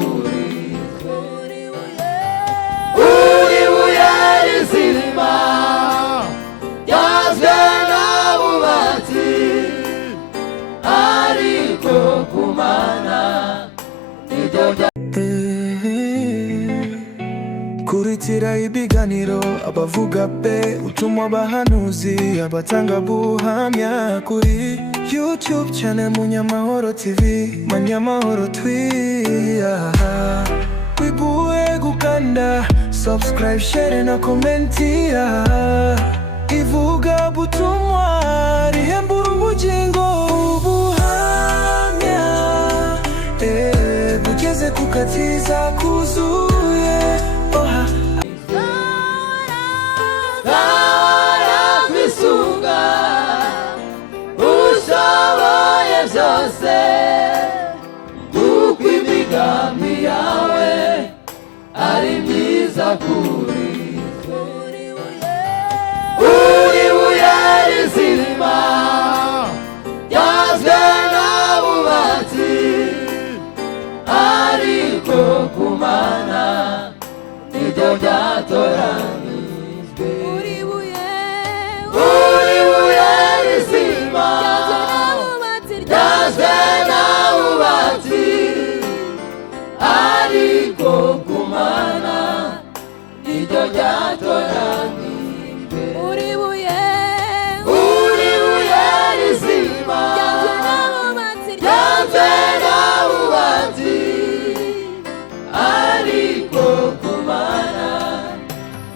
kuri uri buye rizima ryazwe n'abubatsi ariko Kmana nibyo kuritira ibiganiro abavuga pe utumwa abahanuzi abatanga buhamya kuri YouTube channel Munyamahoro TV Munyamahoro wibuye gukanda subscribe share na kommentia ivuga butumwa rihembura ubugingo buhamya bugeze kukatiza kuzuye uri buye rizima ryazwe n'abubatsi ariko Kmana nibyo byatoranijwe uri buye rizima ryazwe n'abubatsi ariko Kmana nibyo byatoranijwe uri buye rizima ryazwe n'abubatsi ariko Kmana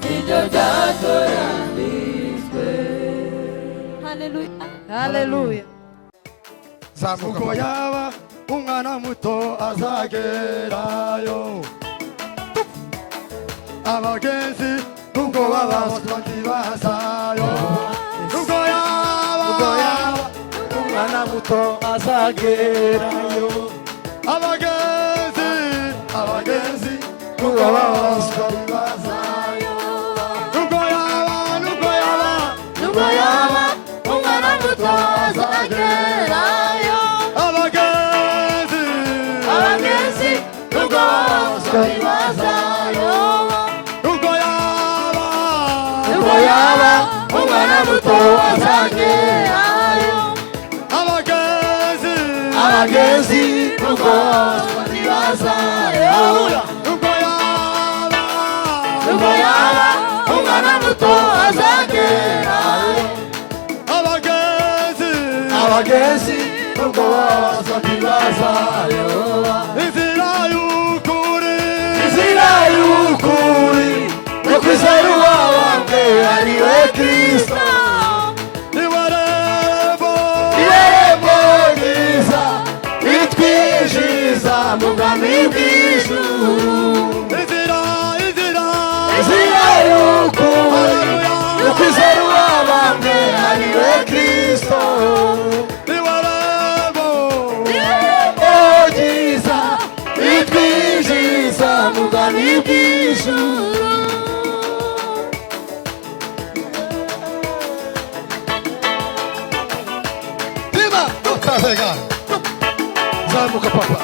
nibyo byatoranijwe. Haleluya. Uko yaba umwana muto azagerayo abagenzi ubwo babazwa ntibazayo ubwo yaba umwana muto azagerayo abagenzi ubwo babazwa ntibazayo ubwo yaba umwana muto azagerayo abagenzi ubwo babazwa ntibazayo yaba umwana muto azagerayo abagenzi ubwo ntibazayo ubwo yaba umwana muto azagerayo abagenzi ubwo ntibazayo inzira y'ukuri no kwizera uwabambwe ariwe Kristo niwe rembo ryiza ritwinjiza mu bwami bw'ijuru inzira y'ukuri no kwizera uwabambwe ariwe Kristo niwe rembo ryiza ritwinjiza mu bwami bw'ijuru. Zamuka papa.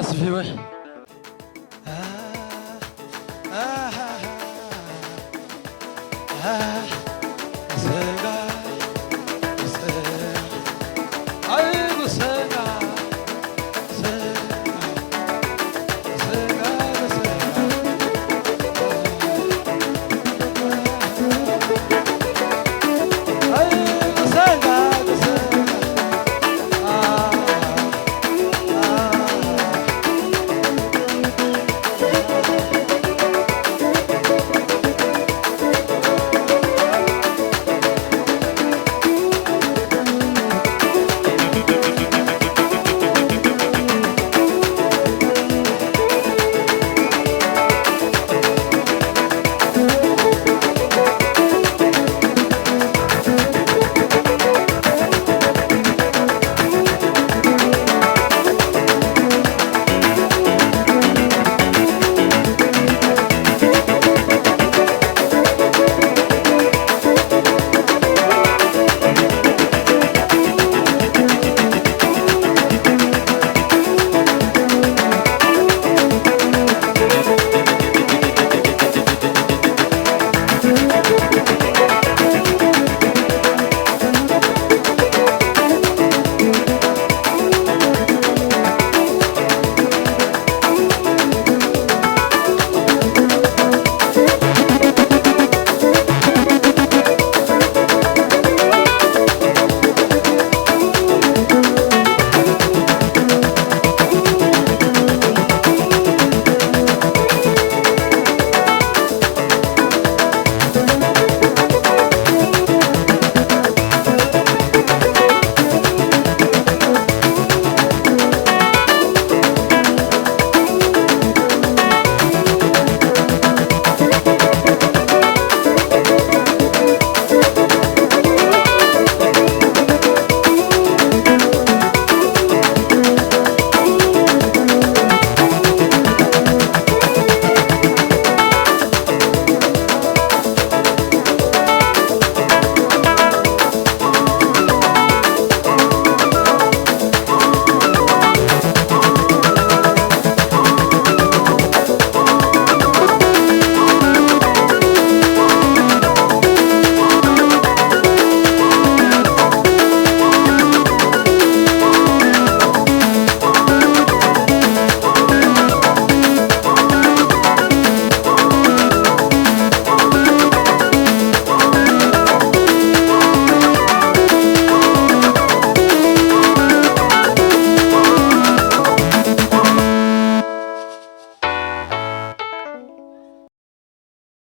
Bwana asifiwe. ah,